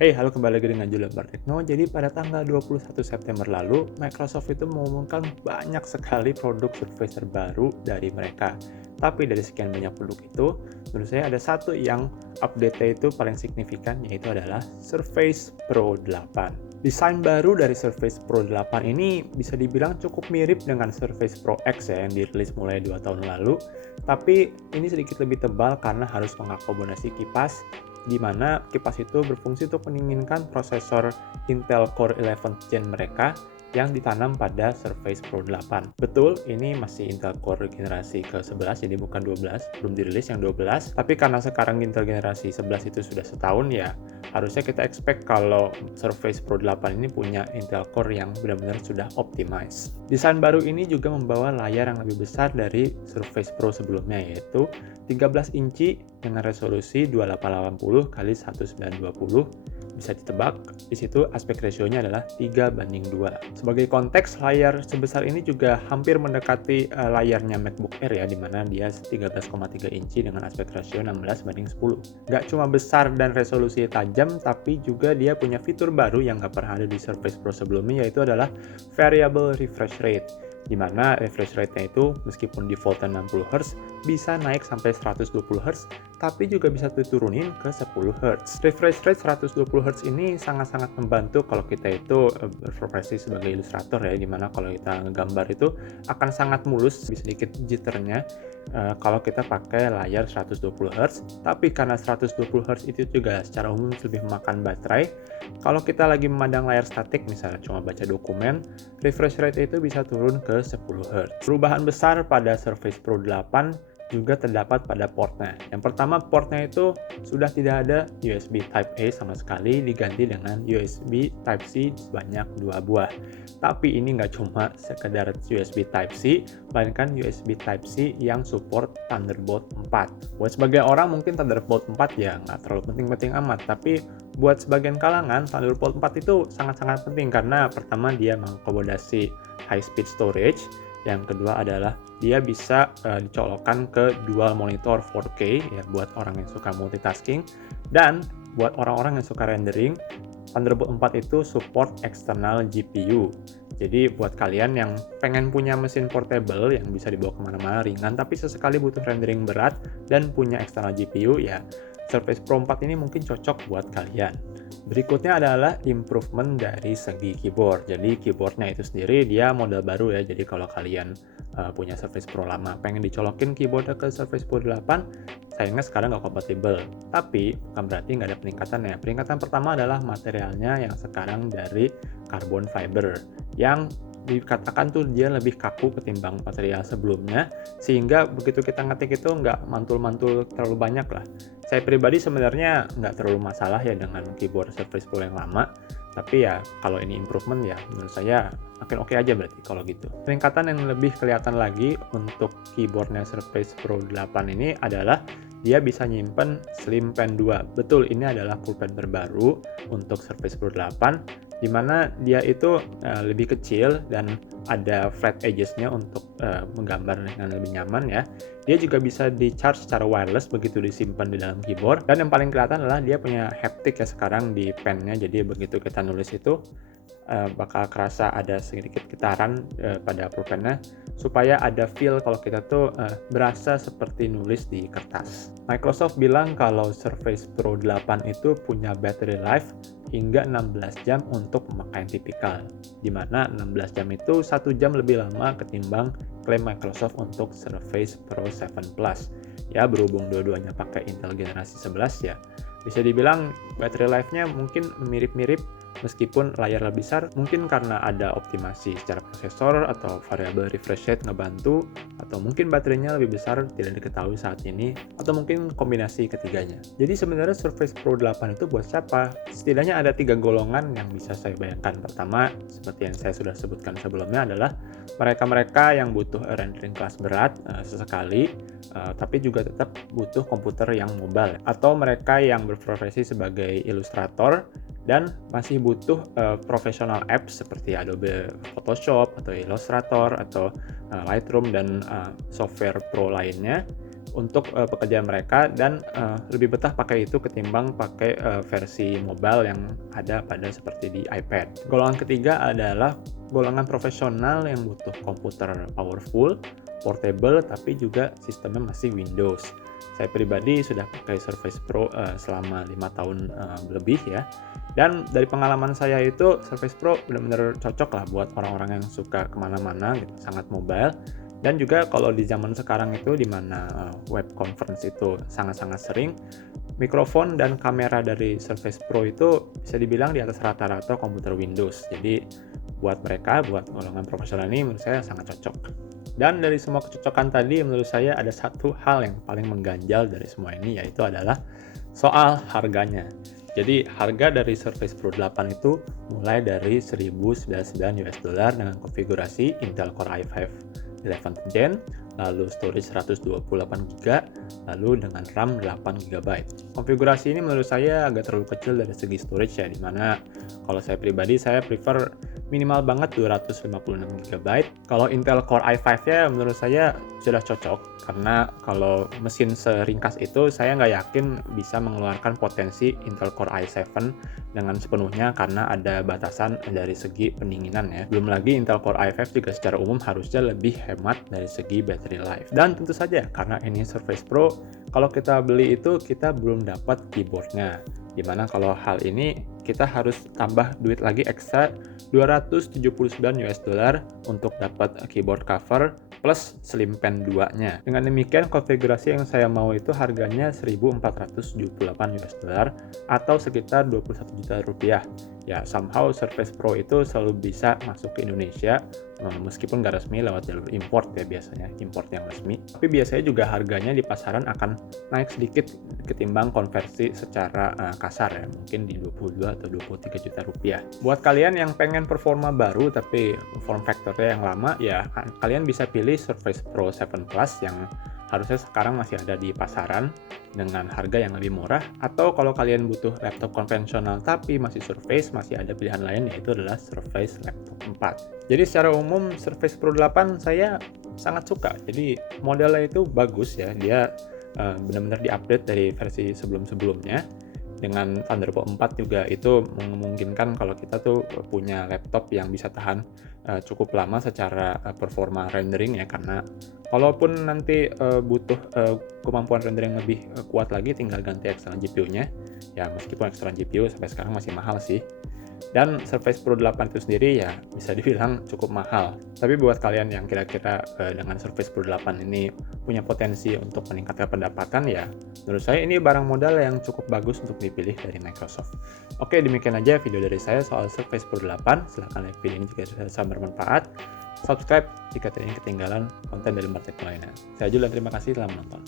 Hey, halo kembali lagi dengan Julian Bartekno. Jadi pada tanggal 21 September lalu, Microsoft itu mengumumkan banyak sekali produk Surface terbaru dari mereka. Tapi dari sekian banyak produk itu, menurut saya ada satu yang update-nya itu paling signifikan, yaitu adalah Surface Pro 8. Desain baru dari Surface Pro 8 ini bisa dibilang cukup mirip dengan Surface Pro X ya, yang dirilis mulai 2 tahun lalu. Tapi ini sedikit lebih tebal karena harus mengakomodasi kipas di mana kipas itu berfungsi untuk mendinginkan prosesor Intel Core 11 Gen mereka yang ditanam pada Surface Pro 8. Betul, ini masih Intel Core generasi ke-11, jadi bukan 12, belum dirilis yang 12. Tapi karena sekarang Intel generasi 11 itu sudah setahun ya, harusnya kita expect kalau Surface Pro 8 ini punya Intel Core yang benar-benar sudah optimize. Desain baru ini juga membawa layar yang lebih besar dari Surface Pro sebelumnya, yaitu 13 inci dengan resolusi 2880 x 1920. Bisa ditebak, di situ aspek rasionya adalah 3:2. Sebagai konteks, layar sebesar ini juga hampir mendekati layarnya MacBook Air ya, di mana dia 13,3 inci dengan aspek rasio 16:10. Nggak cuma besar dan resolusi tajam, tapi juga dia punya fitur baru yang nggak pernah ada di Surface Pro sebelumnya, yaitu adalah Variable Refresh Rate, di mana refresh rate-nya itu meskipun default 60 Hz bisa naik sampai 120 Hz, tapi juga bisa diturunin ke 10 Hz. Refresh rate 120 Hz ini sangat-sangat membantu kalau kita itu berprofesi sebagai ilustrator ya, dimana kalau kita ngegambar itu akan sangat mulus, bisa sedikit jitternya kalau kita pakai layar 120 Hz. Tapi karena 120 Hz itu juga secara umum lebih memakan baterai, kalau kita lagi memandang layar statik, misalnya cuma baca dokumen, refresh rate itu bisa turun ke 10 Hz. Perubahan besar pada Surface Pro 8 juga terdapat pada portnya. Yang pertama, portnya itu sudah tidak ada USB Type-A sama sekali, diganti dengan USB Type-C sebanyak 2 buah. Tapi ini nggak cuma sekedar USB Type-C, melainkan USB Type-C yang support Thunderbolt 4. Buat sebagian orang mungkin Thunderbolt 4 ya nggak terlalu penting-penting amat, tapi buat sebagian kalangan Thunderbolt 4 itu sangat-sangat penting karena pertama dia mengakomodasi high speed storage, yang kedua adalah dia bisa dicolokkan ke dual monitor 4K ya buat orang yang suka multitasking, dan buat orang-orang yang suka rendering, Thunderbolt 4 itu support external GPU. Jadi buat kalian yang pengen punya mesin portable yang bisa dibawa kemana-mana ringan tapi sesekali butuh rendering berat dan punya external GPU, ya Surface Pro 4 ini mungkin cocok buat kalian. Berikutnya adalah improvement dari segi keyboard. Jadi keyboardnya itu sendiri dia model baru ya. Jadi kalau kalian punya Surface Pro lama pengen dicolokin keyboardnya ke Surface Pro 8, sayangnya sekarang nggak kompatibel. Tapi bukan berarti nggak ada peningkatan ya. Peningkatan pertama adalah materialnya yang sekarang dari carbon fiber, yang dikatakan tuh dia lebih kaku ketimbang material sebelumnya, sehingga begitu kita ngetik itu nggak mantul-mantul terlalu banyak lah. Saya pribadi sebenarnya nggak terlalu masalah ya dengan keyboard Surface Pro yang lama, tapi ya kalau ini improvement ya menurut saya makin oke aja berarti kalau gitu. Peningkatan yang lebih kelihatan lagi untuk keyboardnya Surface Pro 8 ini adalah dia bisa nyimpen Slim Pen 2. Betul, ini adalah pulpen terbaru untuk Surface Pro 8, di mana dia itu lebih kecil dan ada flat edges-nya untuk menggambar dengan lebih nyaman ya. Dia juga bisa di-charge secara wireless begitu disimpan di dalam keyboard, dan yang paling kelihatan adalah dia punya haptic ya sekarang di pennya, jadi begitu kita nulis itu bakal kerasa ada sedikit getaran pada pulpennya supaya ada feel kalau kita tuh berasa seperti nulis di kertas. Microsoft bilang kalau Surface Pro 8 itu punya battery life hingga 16 jam untuk pemakaian tipikal, di mana 16 jam itu 1 jam lebih lama ketimbang klaim Microsoft untuk Surface Pro 7 Plus. Ya, berhubung dua-duanya pakai Intel generasi 11 ya, bisa dibilang battery life-nya mungkin mirip-mirip. Meskipun layar lebih besar, mungkin karena ada optimasi secara prosesor atau variable refresh rate ngebantu, atau mungkin baterainya lebih besar tidak diketahui saat ini, atau mungkin kombinasi ketiganya. Jadi sebenarnya Surface Pro 8 itu buat siapa? Setidaknya ada 3 golongan yang bisa saya bayangkan. Pertama, seperti yang saya sudah sebutkan sebelumnya, adalah mereka-mereka yang butuh rendering kelas berat sesekali, tapi juga tetap butuh komputer yang mobile, atau mereka yang berprofesi sebagai ilustrator dan masih butuh professional apps seperti Adobe Photoshop atau Illustrator atau Lightroom dan software pro lainnya. untuk pekerjaan mereka dan lebih betah pakai itu ketimbang pakai versi mobile yang ada pada seperti di iPad. Golongan ketiga adalah golongan profesional yang butuh komputer powerful, portable, tapi juga sistemnya masih Windows. Saya pribadi sudah pakai Surface Pro selama 5 tahun lebih ya. Dan dari pengalaman saya itu Surface Pro benar-benar cocok lah buat orang-orang yang suka kemana-mana gitu, sangat mobile. Dan juga kalau di zaman sekarang itu di mana web conference itu sangat-sangat sering, mikrofon dan kamera dari Surface Pro itu bisa dibilang di atas rata-rata komputer Windows. Jadi buat mereka, buat golongan profesional ini menurut saya sangat cocok. Dan dari semua kecocokan tadi menurut saya ada satu hal yang paling mengganjal dari semua ini, yaitu adalah soal harganya. Jadi harga dari Surface Pro 8 itu mulai dari 1.099 US dollar dengan konfigurasi Intel Core i5 11th Gen, lalu storage 128 GB, lalu dengan RAM 8 GB. Konfigurasi ini menurut saya agak terlalu kecil dari segi storage ya, dimana kalau saya pribadi saya prefer minimal banget 256 GB. Kalau Intel Core i5-nya menurut saya sudah cocok, karena kalau mesin seringkas itu saya nggak yakin bisa mengeluarkan potensi Intel Core i7 dengan sepenuhnya karena ada batasan dari segi pendinginan ya. Belum lagi Intel Core i5 juga secara umum harusnya lebih hemat dari segi battery life. Dan tentu saja karena ini Surface Pro, kalau kita beli itu kita belum dapat keyboardnya. Dimana kalau hal ini kita harus tambah duit lagi ekstra 279 US dollar untuk dapat keyboard cover plus slim pen 2-nya. Dengan demikian konfigurasi yang saya mau itu harganya 1.478 US dollar atau sekitar 21 juta rupiah. Ya, somehow Surface Pro itu selalu bisa masuk ke Indonesia meskipun nggak resmi lewat jalur import ya, biasanya import yang resmi. Tapi biasanya juga harganya di pasaran akan naik sedikit ketimbang konversi secara kasar ya, mungkin di 22 atau 23 juta rupiah. Buat kalian yang pengen performa baru tapi form factor-nya yang lama, ya kalian bisa pilih Surface Pro 7 Plus yang harusnya sekarang masih ada di pasaran dengan harga yang lebih murah. Atau kalau kalian butuh laptop konvensional tapi masih Surface, masih ada pilihan lain, yaitu adalah Surface Laptop 4. Jadi secara umum Surface Pro 8 saya sangat suka. Jadi modelnya itu bagus ya, dia benar-benar di-update dari versi sebelum-sebelumnya. Dengan Thunderbolt 4 juga itu memungkinkan kalau kita tuh punya laptop yang bisa tahan cukup lama secara performa rendering ya, karena kalaupun nanti butuh kemampuan rendering lebih kuat lagi, tinggal ganti eksternal GPU-nya ya, meskipun eksternal GPU sampai sekarang masih mahal sih. Dan Surface Pro 8 itu sendiri ya bisa dibilang cukup mahal. Tapi buat kalian yang kira-kira dengan Surface Pro 8 ini punya potensi untuk meningkatkan pendapatan, ya menurut saya ini barang modal yang cukup bagus untuk dipilih dari Microsoft. Oke, demikian aja video dari saya soal Surface Pro 8. Silahkan like video ini jika sangat bermanfaat. Subscribe jika tidak ingin ketinggalan konten dari Martek lainnya. Saya Julian, terima kasih telah menonton.